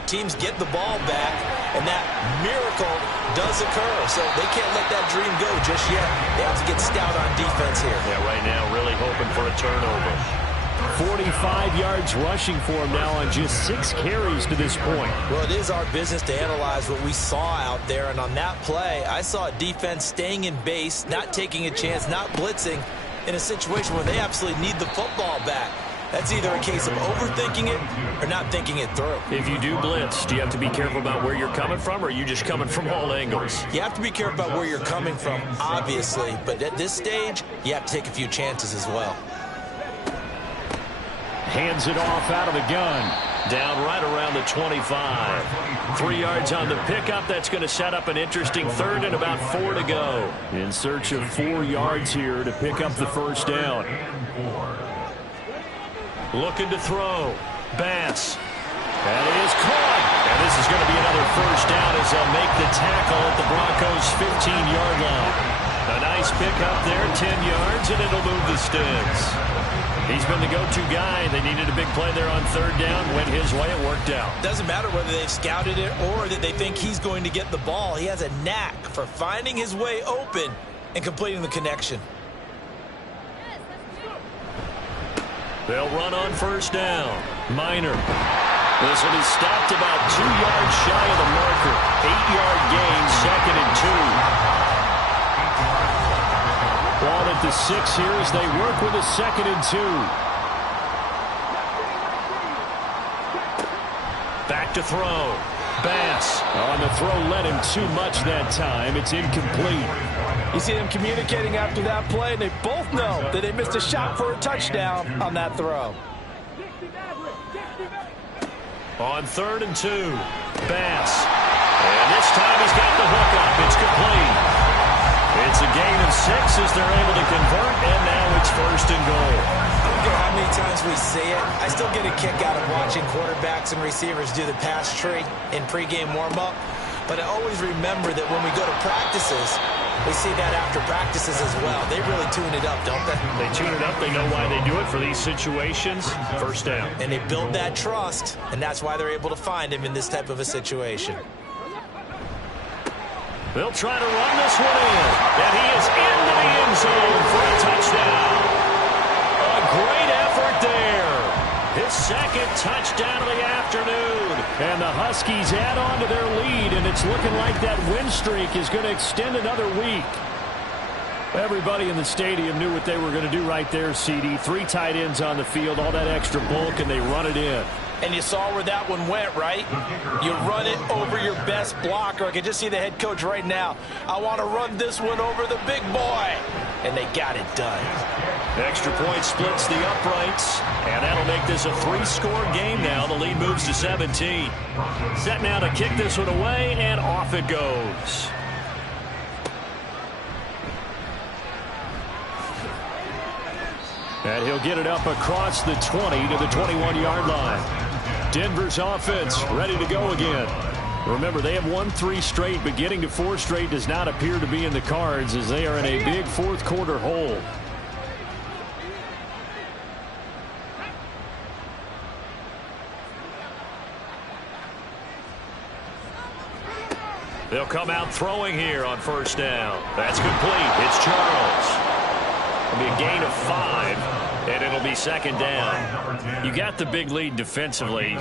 Teams get the ball back, and that miracle does occur. So they can't let that dream go just yet. They have to get stout on defense here. Yeah, right now really hoping for a turnover. 45 yards rushing for him now on just 6 carries to this point. Well, it is our business to analyze what we saw out there, and on that play, I saw a defense staying in base, not taking a chance, not blitzing in a situation where they absolutely need the football back. That's either a case of overthinking it or not thinking it through. If you do blitz, do you have to be careful about where you're coming from, or are you just coming from all angles? You have to be careful about where you're coming from, obviously, but at this stage, you have to take a few chances as well. Hands it off out of the gun. Down right around the 25. 3 yards on the pickup. That's going to set up an interesting 3rd and about 4 to go. In search of 4 yards here to pick up the first down. Looking to throw. Bass. That is caught. And this is going to be another first down as they'll make the tackle at the Broncos' 15-yard line. A nice pickup there, 10 yards, and it'll move the sticks. He's been the go-to guy. They needed a big play there on 3rd down. Went his way. It worked out. Doesn't matter whether they've scouted it or that they think he's going to get the ball. He has a knack for finding his way open and completing the connection. They'll run on first down. Minor. This one is stopped about 2 yards shy of the marker. 8-yard gain, 2nd and 2. Ball at the 6 here as they work with a 2nd and 2. Back to throw. Bass. On the throw led him too much that time. It's incomplete. You see them communicating after that play, and they both know that they missed a shot for a touchdown on that throw. On 3rd and 2. Bass. And this time he's got the hook up. It's complete. It's a gain of 6 as they're able to convert, and now it's 1st and goal. I don't care how many times we see it. I still get a kick out of watching quarterbacks and receivers do the pass tree in pregame warm-up. But I always remember that when we go to practices, we see that after practices as well. They really tune it up, don't they? They tune it up. They know why they do it for these situations. First down. And they build that trust, and that's why they're able to find him in this type of a situation. They'll try to run this one in. And he is into the end zone for a touchdown. A great effort there. His 2nd touchdown of the afternoon. And the Huskies add on to their lead, and it's looking like that win streak is going to extend another week. Everybody in the stadium knew what they were going to do right there, CD. 3 tight ends on the field, all that extra bulk, and they run it in. And you saw where that one went, right? You run it over your best blocker. I can just see the head coach right now. I want to run this one over the big boy. And they got it done. Extra point splits the uprights, and that'll make this a 3-score game now. The lead moves to 17. Set now to kick this one away, and off it goes. And he'll get it up across the 20 to the 21-yard line. Denver's offense ready to go again. Remember, they have won 3 straight, but getting to 4 straight does not appear to be in the cards as they are in a big 4th quarter hole. They'll come out throwing here on first down. That's complete. It's Charles. It'll be a gain of 5. And it'll be second down. You got the big lead defensively,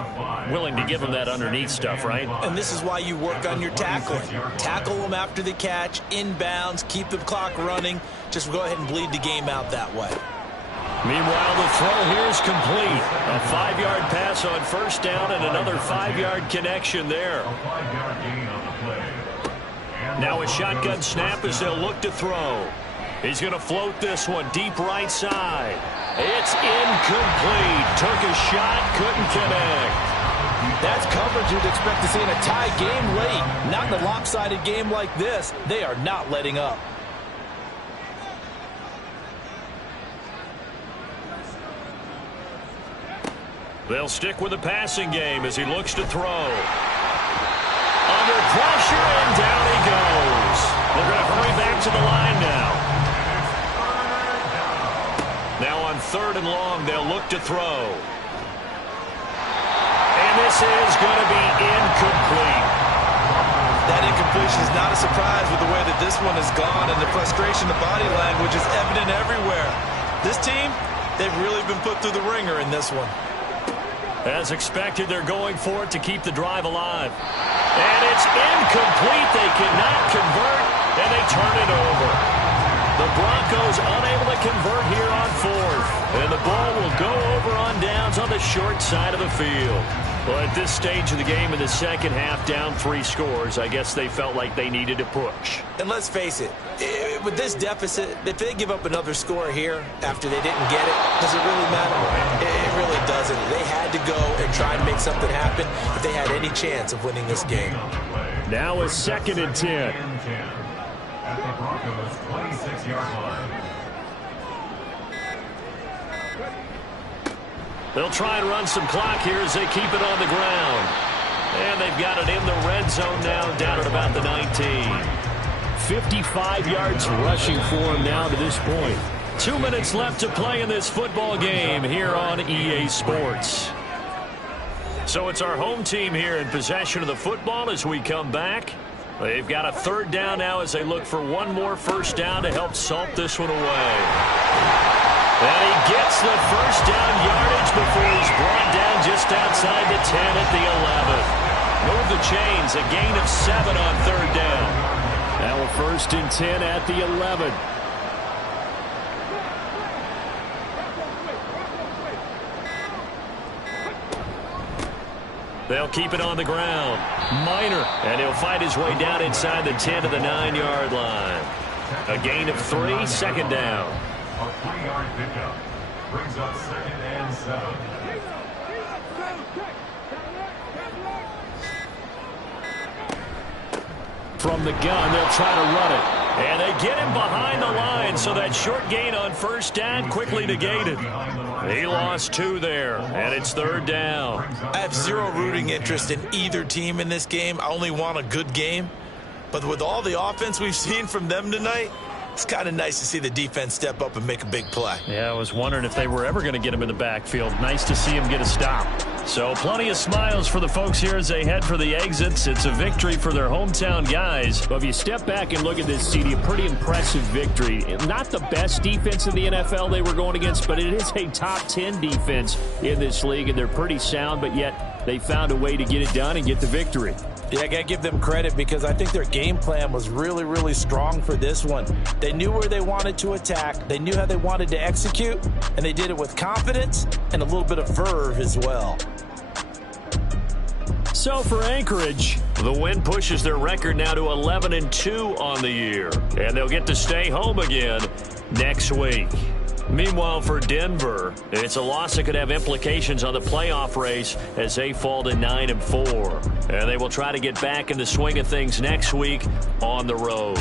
willing to give them that underneath stuff, right? And this is why you work on your tackling. Tackle them after the catch, inbounds, keep the clock running. Just go ahead and bleed the game out that way. Meanwhile, the throw here is complete. A 5-yard pass on first down and another 5-yard connection there. Now a shotgun snap as they'll look to throw. He's going to float this one deep right side. It's incomplete. Took a shot, couldn't connect. That's coverage you'd expect to see in a tie game late. Not in a lopsided game like this. They are not letting up. They'll stick with the passing game as he looks to throw. Under pressure, and down he goes. They're going to hurry back to the line now. Now on 3rd and long, they'll look to throw. And this is going to be incomplete. That incompletion is not a surprise with the way that this one has gone, and the frustration, the body language is evident everywhere. This team, they've really been put through the ringer in this one. As expected, they're going for it to keep the drive alive. And it's incomplete. They cannot convert, and they turn it over. The Broncos unable to convert here on 4th. And the ball will go over on downs on the short side of the field. Well, at this stage of the game in the second half, down 3 scores, I guess they felt like they needed to push. And let's face it, with this deficit, if they give up another score here after they didn't get it, does it really matter? It really doesn't. They had to go and try and make something happen if they had any chance of winning this game. Now a 2nd and 10. At the Broncos' 26-yard line. They'll try and run some clock here as they keep it on the ground. And they've got it in the red zone now, down at about the 19. 55 yards rushing for him now to this point. 2 minutes left to play in this football game here on EA Sports. So it's our home team here in possession of the football as we come back. They've got a 3rd down now as they look for one more first down to help salt this one away. And he gets the first down yardage before he's brought down just outside the 10 at the 11. Move the chains, a gain of 7 on 3rd down. Now a 1st and 10 at the 11. They'll keep it on the ground. Minor, and he'll fight his way down inside the 10 to the 9-yard line. A gain of 3, 2nd down. A 3-yard pickup brings up 2nd and 7. From the gun, they'll try to run it. And they get him behind the line, so that short gain on first down quickly negated. He lost 2 there, and it's 3rd down. I have zero rooting interest in either team in this game. I only want a good game. But with all the offense we've seen from them tonight, it's kind of nice to see the defense step up and make a big play. Yeah, I was wondering if they were ever going to get him in the backfield. Nice to see him get a stop. So plenty of smiles for the folks here as they head for the exits. It's a victory for their hometown guys. Well, if you step back and look at this, CD, a pretty impressive victory. Not the best defense in the NFL they were going against, but it is a top 10 defense in this league, and they're pretty sound, but yet they found a way to get it done and get the victory. Yeah, I got to give them credit because I think their game plan was really, really strong for this one. They knew where they wanted to attack. They knew how they wanted to execute, and they did it with confidence and a little bit of verve as well. So for Anchorage, the win pushes their record now to 11-2 on the year, and they'll get to stay home again next week. Meanwhile, for Denver, it's a loss that could have implications on the playoff race as they fall to 9-4. And they will try to get back in the swing of things next week on the road.